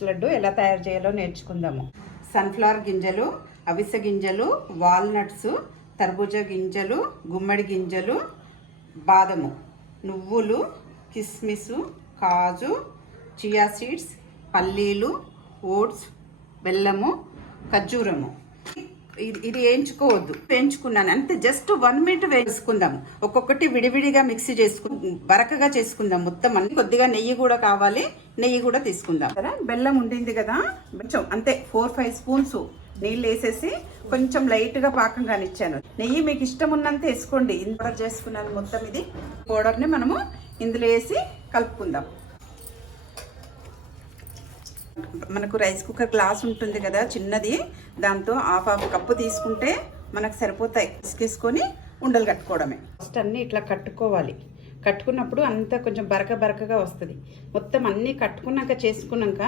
Fruits laddu ఎలా తయారు చేయాలో నేర్చుకుందాము. సన్ఫ్లవర్ గింజలు, అవిసె గింజలు, వాల్నట్స్, తర్బూజా గింజలు, గుమ్మడి గింజలు, బాదము, నువ్వులు, కిస్మిస్, కాజు, చియా సీడ్స్, పల్లీలు, ఓట్స్, బెల్లము, ఖర్జూరము. ఇది వేయించుకోవద్దు, వేయించుకున్నాను అంతే. జస్ట్ 1 మినిట్ వేసుకుందాం. ఒక్కొక్కటి విడివిడిగా మిక్సీ బరకగా చేసుకుందాం మొత్తం అన్ని. కొద్దిగా నెయ్యి కూడా కావాలి, నెయ్యి కూడా తీసుకుందాం. సరే, బెల్లం ఉండింది కదా, కొంచెం అంతే 4-5 స్పూన్స్ నీళ్ళు వేసేసి కొంచెం లైట్గా పాకం కానిచ్చాను. నెయ్యి మీకు ఇష్టం ఉన్నంత వేసుకోండి. పౌడర్ చేసుకున్నాను మొత్తం. ఇది పౌడర్ని మనము ఇందులో వేసి కలుపుకుందాం. మనకు రైస్ కుక్కర్ గ్లాస్ ఉంటుంది కదా చిన్నది, దాంతో హాఫ్ కప్పు తీసుకుంటే మనకు సరిపోతాయి. తీసుకొని ఉండలు కట్టుకోవడమే. ఫస్ట్ అన్నీ ఇట్లా కట్టుకోవాలి. కట్టుకున్నప్పుడు అంతా కొంచెం బరకగా వస్తుంది. మొత్తం అన్నీ కట్టుకున్నాక చేసుకున్నాక